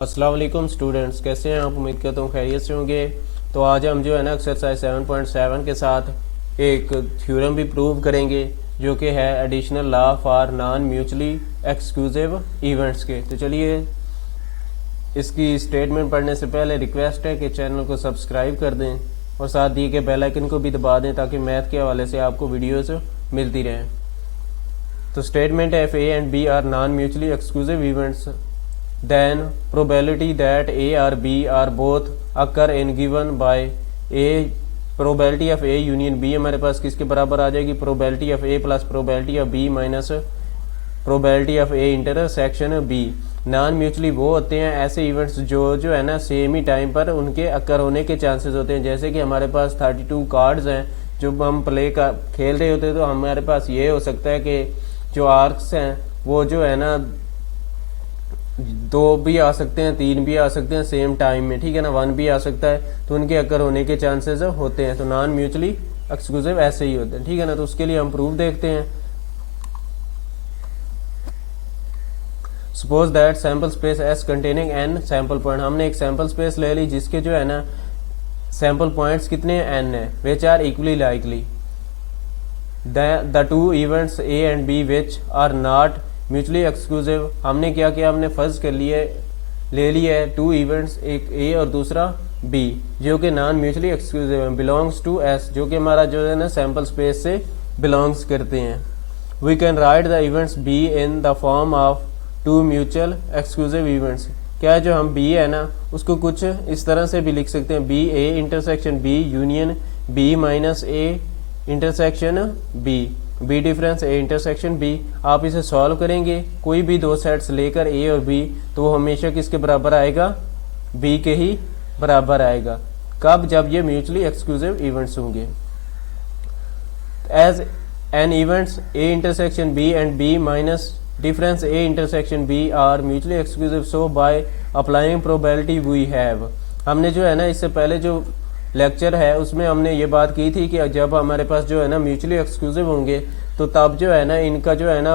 अस्सलाम वालेकुम स्टूडेंट्स, कैसे हैं आप? उम्मीद करता हूँ खैरियत से होंगे। तो आज हम जो है ना एक्सरसाइज 7.7 के साथ एक थ्योरम भी प्रूव करेंगे जो कि है additional law for non mutually exclusive events के। तो चलिए, इसकी स्टेटमेंट पढ़ने से पहले रिक्वेस्ट है कि चैनल को सब्सक्राइब कर दें और साथ दिए के बेल आइकन को भी दबा दें ताकि मैथ के हवाले से आपको वीडियोस मिलती रहें। तो स्टेटमेंट है, if A and B are non mutually exclusive events then probability that A or B are both occur in given by A, probability of A union B हमारे पास किसके बराबर आ जाएगी? probability of A plus probability of B minus probability of A intersection B। Non mutually वो होते हैं ऐसे इवेंट्स जो है ना सेम ही टाइम पर उनके अक्कर होने के चांसेस होते हैं। जैसे कि हमारे पास 32 कार्ड्स हैं, जब हम प्ले का खेल रहे होते हैं तो हमारे पास ये हो सकता है कि जो आर्क्स हैं वो जो है ना 2 भी आ सकते हैं, 3 भी आ सकते हैं सेम टाइम में, ठीक है ना, 1 भी आ सकता है, तो उनके अक्कर होने के चांसेस होते हैं। तो नॉन म्यूचुअली एक्सक्लूसिव ऐसे ही होते हैं, ठीक है ना। तो उसके लिए हम प्रूफ देखते हैं। Suppose that sample space S containing N sample point, हमने एक सैम्पल स्पेस ले ली जिसके जो है ना सैम्पल पॉइंट्स कितने एन है, which are equally likely the two events A and B which are not mutually exclusive. हमने क्या किया, हमने फर्ज कर लिए ले लिया है 2 इवेंट्स, एक ए और दूसरा बी, जो कि नॉन म्यूचुअली एक्सक्लूसिव है, बिलोंग्स टू एस, जो कि हमारा जो है ना सैम्पल स्पेस से बिलोंग्स करते हैं। We can write the events B in the form of 2 mutual exclusive events. क्या जो हम बी है ना उसको कुछ इस तरह से भी लिख सकते हैं, B A intersection B union B minus A intersection B difference A intersection B. आप इसे सॉल्व करेंगे, कोई भी 2 सेट्स लेकर ए और बी, तो वो हमेशा किसके बराबर आएगा? बी के ही बराबर आएगा। कब? जब ये म्यूचुअली एक्सक्लूसिव इवेंट्स होंगे। As an events A intersection B and B minus difference A intersection B are mutually exclusive, so by applying probability we have. हमने जो है ना इससे पहले जो लेक्चर है उसमें हमने ये बात की थी कि जब हमारे पास जो है ना म्यूचुअली एक्सक्लूसिव होंगे तो तब जो है ना इनका जो है ना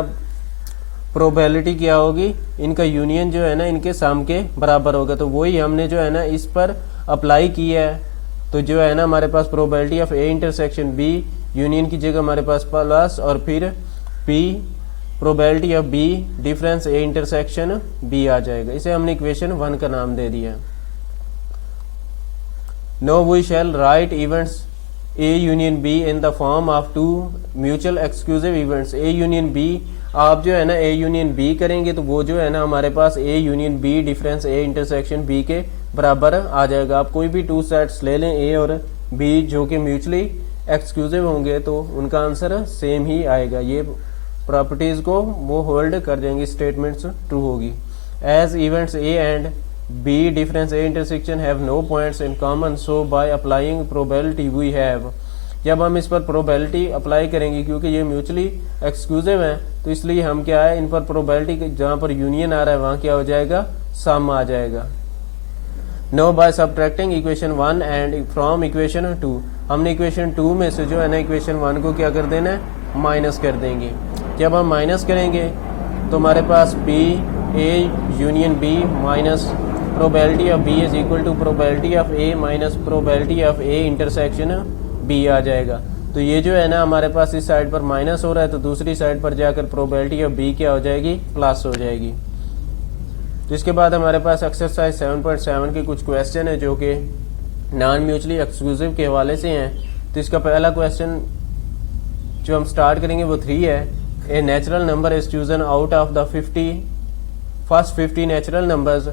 प्रोबेबिलिटी क्या होगी, इनका यूनियन जो है ना इनके सम के बराबर होगा। तो वही हमने जो है ना इस पर अप्लाई किया है। तो जो है ना हमारे पास probability of A intersection B union की जगह हमारे पास प्लस और फिर P probability of B difference A intersection B आ जाएगा। इसे हमने इक्वेशन 1 का नाम दे दिया। Now we shall write events A union B in the form of 2 mutual exclusive events A union B। आप जो है ना A union B करेंगे तो वो जो है ना हमारे पास A union B difference A intersection B के बराबर आ जाएगा। आप कोई भी 2 सेट्स ले लें A और B जो कि म्यूचुअली एक्सक्लूसिव होंगे तो उनका आंसर सेम ही आएगा। ये प्रॉपर्टीज को वो होल्ड कर जाएंगी, स्टेटमेंट्स ट्रू होगी। एज इवेंट्स A एंड B difference A intersection have no points in common, so by applying probability we have। जब हम इस पर probability अप्लाई करेंगे, क्योंकि ये म्यूचुअली एक्सक्लूसिव हैं तो इसलिए हम क्या है इन पर probability जहाँ पर यूनियन आ रहा है वहाँ क्या हो जाएगा, सम आ जाएगा। No by subtracting equation 1 and from equation 2, हमने इक्वेशन 2 में से जो है ना इक्वेशन 1 को क्या कर देना है, माइनस कर देंगे। जब हम माइनस करेंगे तो हमारे पास B A union B minus probability of B is equal to probability of A minus probability of A intersection B आ जाएगा। तो ये जो है ना हमारे पास इस साइड पर माइनस हो रहा है तो दूसरी साइड पर जाकर प्रोबेबिलिटी ऑफ B क्या हो जाएगी, प्लस हो जाएगी। तो इसके बाद हमारे पास एक्सरसाइज 7.7 के कुछ क्वेश्चन है जो कि नॉन म्यूचुअली एक्सक्लूसिव के हवाले से हैं। तो इसका पहला क्वेश्चन जो हम स्टार्ट करेंगे वो 3 है। A natural number is chosen out of the first 50 natural numbers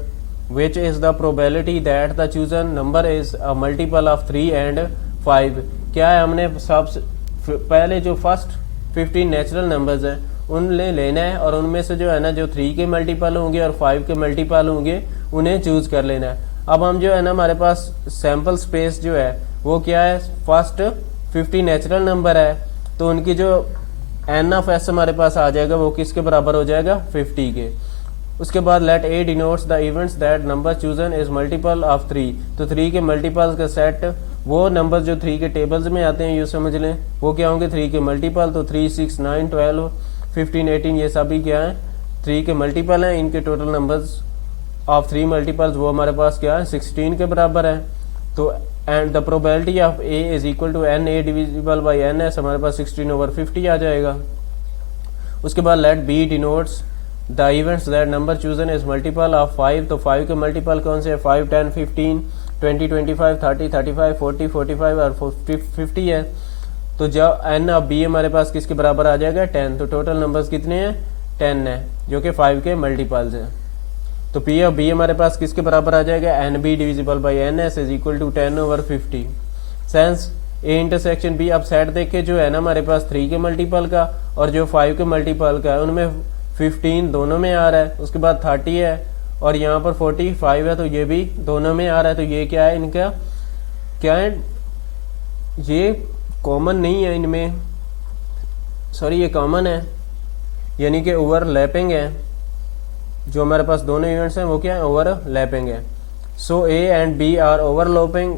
which is the probability that the chosen number is a multiple of 3 and 5। क्या है, हमने सबसे पहले जो फर्स्ट 15 नेचुरल नंबर्स हैं उनने लेना है और उनमें से जो है ना जो 3 के मल्टीपल होंगे और 5 के मल्टीपल होंगे उन्हें चूज कर लेना है। अब हम जो है ना हमारे पास सैम्पल स्पेस जो है वो क्या है, फर्स्ट 50 नेचुरल नंबर है तो उनकी जो एन ऑफ एस हमारे पास आ जाएगा वो किसके बराबर हो जाएगा, 50 के। उसके बाद let A denotes the events that number chosen is multiple of 3, तो 3 के मल्टीपल्स का सेट वो नंबर जो 3 के टेबल्स में आते हैं यूँ समझ लें वो क्या होंगे 3 के मल्टीपल। तो 3 6 9 12 15 18 ये सभी क्या है 3 के मल्टीपल हैं, इनके टोटल नंबर्स ऑफ 3 मल्टीपल्स वो हमारे पास क्या है 16 के बराबर है। तो and the probability of A is equal to N A divisible by N S, हमारे पास 16/50 आ जाएगा। उसके बाद let B denotes the events that number chosen is multiple of 5। तो 5 के मल्टीपल कौन से है 5, 10, 15, 20, 25, 30, 35, 40, 45 और 50 है। तो जब एन ऑफ बी हमारे पास किसके बराबर आ जाएगा 10। तो टोटल नंबर्स कितने हैं 10 है, जो कि 5 के मल्टीपल्स हैं। तो पी ऑफ बी हमारे पास किसके बराबर आ जाएगा N B divisible by N S is equal to 10/50। Since A intersection B. अब सेट देखे जो है ना हमारे पास 3 के मल्टीपल का और जो 5 के मल्टीपल का है उनमें 15 दोनों में आ रहा है, उसके बाद 30 है और यहाँ पर 45 है, तो ये भी दोनों में आ रहा है। तो ये क्या है इनका क्या है, ये कॉमन नहीं है इनमें, सॉरी ये कॉमन है, यानी कि ओवरलैपिंग है। जो हमारे पास दोनों इवेंट्स हैं वो क्या है ओवरलैपिंग है। So A and B are overlapping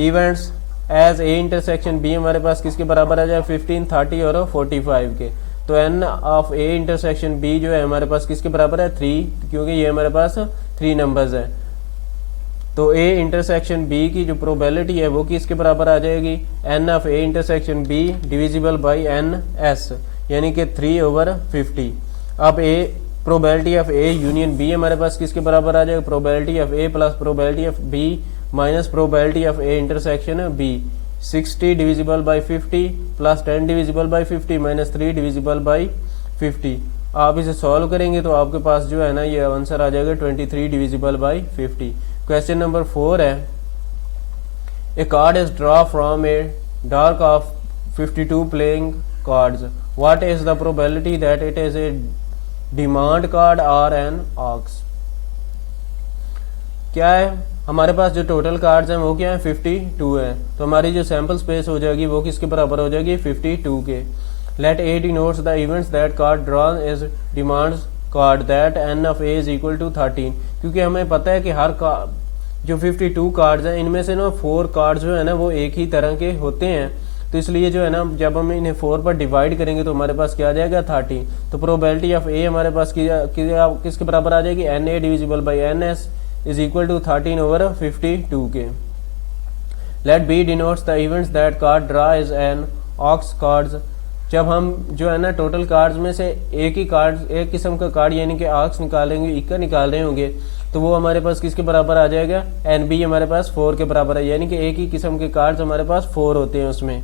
events as A intersection B हमारे पास किसके बराबर आ जाए 15, 30 और 45 के। तो N of A intersection B जो है हमारे पास किसके बराबर है 3, क्योंकि ये हमारे पास 3 नंबर्स है। तो ए इंटरसेक्शन बी की जो प्रोबेबिलिटी है वो किसके बराबर आ जाएगी N of A intersection B divisible by N S, यानी कि 3/50। अब A probability of A union B हमारे पास किसके बराबर आ जाएगा probability of A plus probability of B minus probability of A intersection B. 60 divisible by 50 plus 10 divisible by 50 minus 3 divisible by 50। आप इसे सॉल्व करेंगे तो आपके पास जो है ना ये आंसर आ जाएगा 23 डिविजिबल बाई 50। क्वेश्चन नंबर 4 है a card is draw from a deck of 52 playing cards, what is the probability that it is a diamond card और एन ऑक्स। क्या है हमारे पास जो टोटल कार्ड्स हैं वो क्या है 52 है, तो हमारी जो सैंपल स्पेस हो जाएगी वो किसके बराबर हो जाएगी 52 के। Let A denotes the events that card drawn is diamonds card that N of A is equal to 13, क्योंकि हमें पता है कि हर जो 52 कार्ड्स हैं इनमें से ना 4 कार्ड्स जो है ना वो एक ही तरह के होते हैं, तो इसलिए जो है ना जब हम इन्हें 4 पर डिवाइड करेंगे तो हमारे पास क्या आ जाएगा 30। तो प्रोबेबिलिटी ऑफ ए हमारे पास किसके बराबर आ जाएगी N A divisible by N S is equal to 13/52 के। Let B denotes the events that card draw is an ऑक्स कार्ड्स। जब हम जो है ना टोटल कार्ड्स में से एक किस्म का कार्ड यानी कि ऑक्स निकालेंगे, इक्का निकाल रहे होंगे, तो वो हमारे पास किसके बराबर आ जाएगा एन बी हमारे पास 4 के बराबर है, यानी कि एक ही किस्म के कार्ड्स हमारे पास 4 होते हैं उसमें।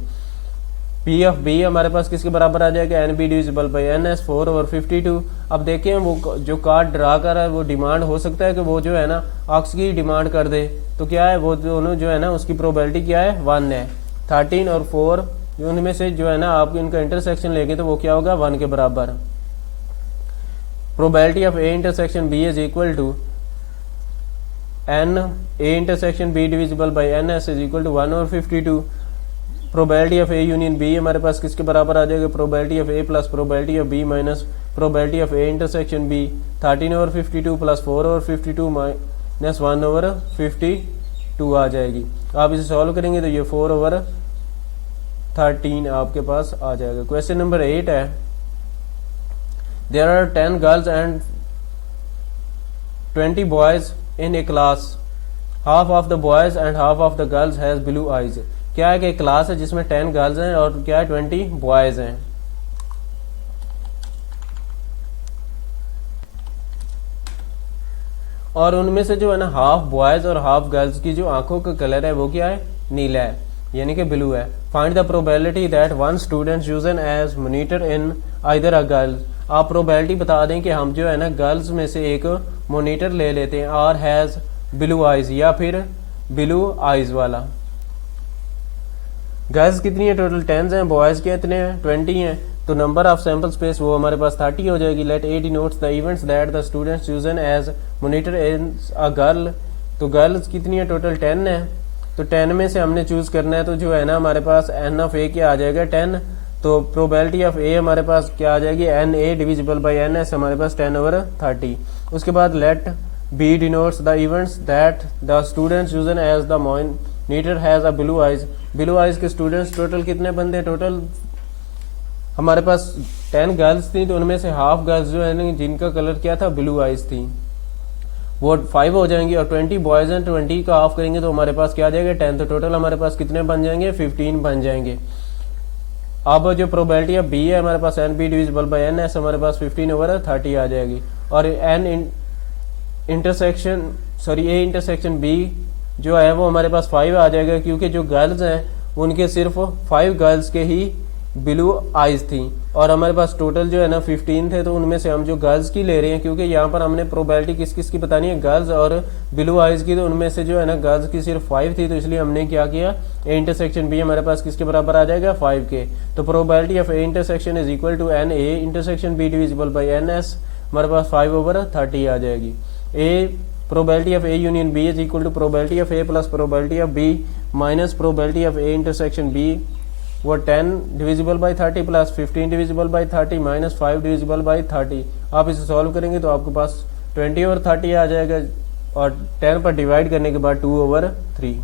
पी ऑफ बी हमारे पास किसके बराबर आ जाएगा N B divisible by N S 4/52। अब देखें वो जो कार्ड ड्रा कर रहा है वो डिमांड हो सकता है कि वो जो है ना ऑक्स की डिमांड कर दे, तो क्या है वो दोनों जो है ना उसकी प्रोबेबिलिटी क्या है 1 है। 13 और 4 उनमें से जो है ना आप इनका इंटरसेक्शन लेंगे तो वो क्या होगा 1 के बराबर। Probability of A intersection B is equal to N A intersection B divisible by N S is equal to 1/52। Probability of A union B हमारे पास किसके बराबर आ जाएगा probability of A plus probability of B minus probability of A intersection B 13/52 plus 4/52 minus 1/52 आ जाएगी। आप इसे सॉल्व करेंगे तो ये 4/13 आपके पास आ जाएगा। क्वेश्चन नंबर 8 है there are 10 girls and 20 boys in a class, half of the boys and half of the girls has blue eyes. क्या है कि क्लास है जिसमें 10 गर्ल्स हैं और क्या है 20 बॉयज हैं। और उनमें से जो है ना हाफ बॉयज और हाफ गर्ल्स की जो आंखों का कलर है वो क्या है नीला है, यानी कि ब्लू है। Find the probability that one student chosen as monitor in either a girl. आप प्रोबेबिलिटी बता दें कि हम जो है ना गर्ल्स में से एक मॉनिटर ले लेते हैं और हैज ब्लू आइज या फिर ब्लू आइज वाला। गर्ल्स कितनी है टोटल 10 हैं, बॉयज के कितने हैं 20 हैं, तो नंबर ऑफ सैंपल स्पेस वो हमारे पास 30 हो जाएगी। Let A denotes the events that the students chosen as monitor in a girl. तो गर्ल्स कितनी है टोटल 10 है, तो 10 में से हमने चूज करना है, तो जो है ना हमारे पास एन ऑफ ए क्या आ जाएगा 10। तो प्रोबेबिलिटी ऑफ ए हमारे पास क्या आ जाएगी N A divisible by N S हमारे पास 10/30। उसके बाद let B denotes the events that the students chosen as the monitor has a blue eyes. Blue eyes के स्टूडेंट्स टोटल कितने बंदे, टोटल हमारे पास 10 गर्ल्स थी, तो उनमें से हाफ गर्ल्स जो है ना जिनका कलर क्या था ब्लू आइज थी। वो 5 हो जाएंगी, और 20 बॉयज़ हैं, 20 का हाफ करेंगे तो हमारे पास क्या आ जाएगा 10, तो टोटल हमारे पास कितने बन जाएंगे 15 बन जाएंगे। अब जो प्रोबेबिलिटी ऑफ बी है हमारे पास N B divisible by N S, हमारे पास 15/30 आ जाएगी। और N intersection sorry A intersection B जो है वो हमारे पास 5 आ जाएगा, क्योंकि जो गर्ल्स हैं उनके सिर्फ 5 गर्ल्स के ही ब्लू आइज थी, और हमारे पास टोटल जो है ना 15 थे, तो उनमें से हम जो गर्ल्स की ले रहे हैं, क्योंकि यहाँ पर हमने प्रोबेबिलिटी किस किस की बतानी है, गर्ल्स और ब्लू आइज की, तो उनमें से जो है ना गर्ल्स की सिर्फ 5 थी, तो इसलिए हमने क्या किया ए इंटरसेक्शन बी हमारे पास किसके बराबर आ जाएगा 5 के। तो probability of A intersection is equal to N A intersection B divisible by N S, हमारे पास 5/30 आ जाएगी। A probability of A union B is equal to probability of A plus probability of B minus probability of A intersection B, वो 10 divisible by 30 plus 15 divisible by 30 minus 5 divisible by 30। आप इसे solve करेंगे तो आपके पास 20/30 आ जाएगा, और 10 पर divide करने के बाद 2/3।